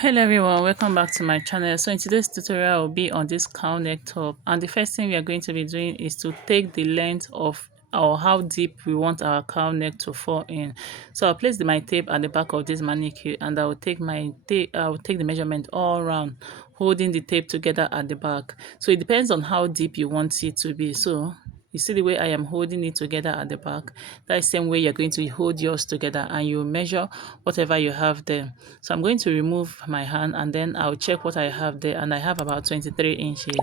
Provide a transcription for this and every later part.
Hello everyone, welcome back to my channel. So in today's tutorial will be on this cowl neck top, and the first thing we are going to be doing is to take the length of or how deep we want our cowl neck to fall in. So I'll place my tape at the back of this manicure, and I will take the measurement all around, holding the tape together at the back. So it depends on how deep you want it to be. So you see the way I am holding it together at the back? That's the same way you're going to hold yours together, and you measure whatever you have there. So I'm going to remove my hand, and then I'll check what I have there, and I have about 23 inches.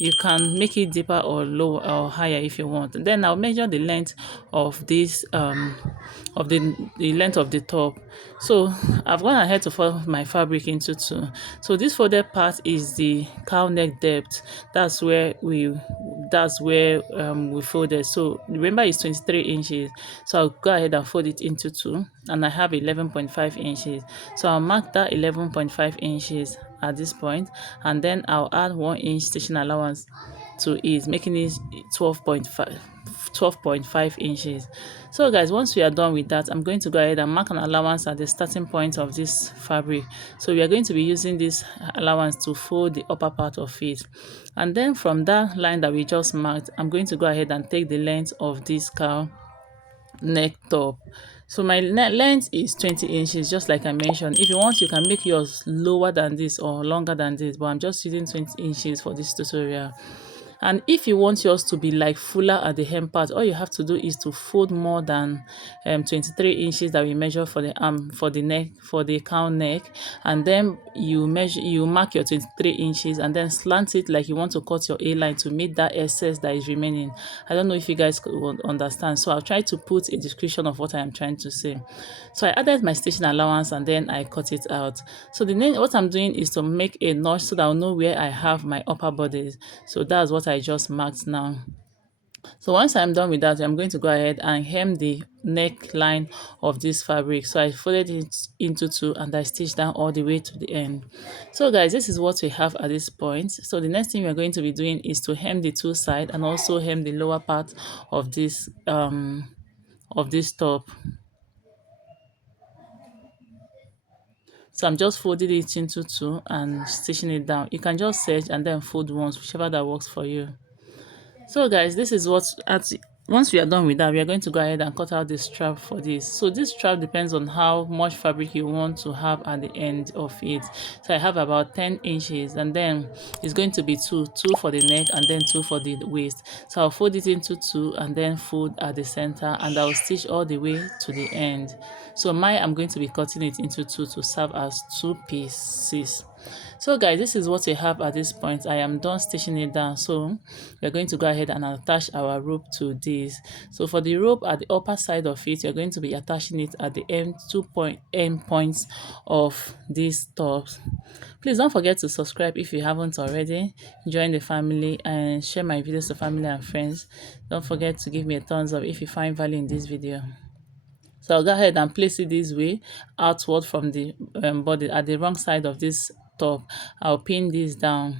You can make it deeper or lower or higher if you want. Then I'll measure the length of this of the length of the top. So I've gone ahead to fold my fabric into two. So this folded part is the cowl neck depth. That's where we folded. So remember it's 23 inches. So I'll go ahead and fold it into two, and I have 11.5 inches. So I'll mark that 11.5 inches at this point, and then I'll add 1 inch stitching allowance to it, making it 12.5 inches. So guys, once we are done with that, I'm going to go ahead and mark an allowance at the starting point of this fabric. So we are going to be using this allowance to fold the upper part of it, and then from that line that we just marked, I'm going to go ahead and take the length of this cowl neck top. So my length is 20 inches, just like I mentioned. If you want, you can make yours lower than this or longer than this, but I'm just using 20 inches for this tutorial. And if you want yours to be like fuller at the hem part, all you have to do is to fold more than 23 inches that we measure for the for the neck, for the cowl neck, and then you mark your 23 inches and then slant it like you want to cut your A line to meet that excess that is remaining. I don't know if you guys could understand, so I'll try to put a description of what I am trying to say. So I added my stitching allowance and then I cut it out. So what I'm doing is to make a notch so that I'll know where I have my upper body. So that's what I just marked now. So once I'm done with that, I'm going to go ahead and hem the neckline of this fabric. So I folded it into two and I stitched down all the way to the end. So guys, this is what we have at this point. So the next thing we're going to be doing is to hem the two sides and also hem the lower part of this top. So I'm just folding it into two and stitching it down. You can just serge and then fold once, whichever that works for you. So guys, this is what once we are done with that, we are going to go ahead and cut out the strap for this. So this strap depends on how much fabric you want to have at the end of it. So I have about 10 inches, and then it's going to be two for the neck and then two for the waist. So I'll fold it into two and then fold at the center, and I'll stitch all the way to the end. So I'm going to be cutting it into two to serve as two pieces. So guys, this is what we have at this point. I am done stitching it down, so we're going to go ahead and attach our rope to this. So for the rope at the upper side of it, you're going to be attaching it at the end points of these tops. Please don't forget to subscribe if you haven't already. Join the family and share my videos to family and friends. Don't forget to give me a thumbs up if you find value in this video. So I'll go ahead and place it this way, outward from the body at the wrong side of this top. I'll pin this down.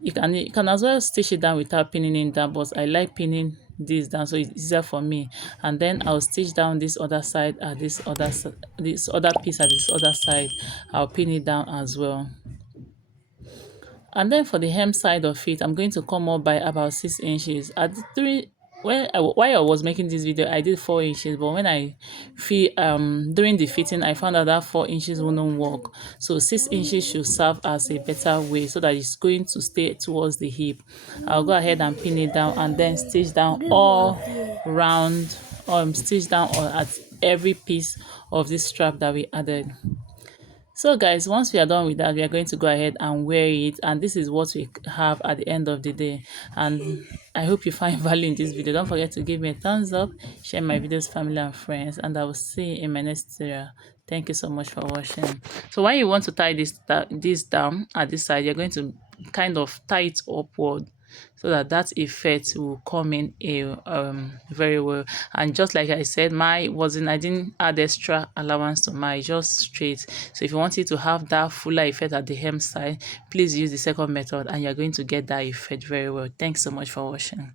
You can as well stitch it down without pinning it down, but I like pinning this down so it's easier for me. And then I'll stitch down this other side at this other piece at this other side. I'll pin it down as well. And then for the hem side of it, I'm going to come up by about 6 inches. At the while I was making this video, I did 4 inches, but when I during the fitting, I found out that 4 inches wouldn't work. So 6 inches should serve as a better way so that it's going to stay towards the hip. I'll go ahead and pin it down and then stitch down all round, stitch down at every piece of this strap that we added. So guys, once we are done with that, we are going to go ahead and wear it, and this is what we have at the end of the day. And I hope you find value in this video. Don't forget to give me a thumbs up, share my videos, family and friends, and I will see you in my next tutorial. Thank you so much for watching. So when you want to tie this down at this side, you're going to kind of tie it upward so that effect will come in very well. And just like I said, I didn't add extra allowance to my, just straight. So if you want it to have that fuller effect at the hem side, please use the second method and you're going to get that effect very well. Thanks so much for watching.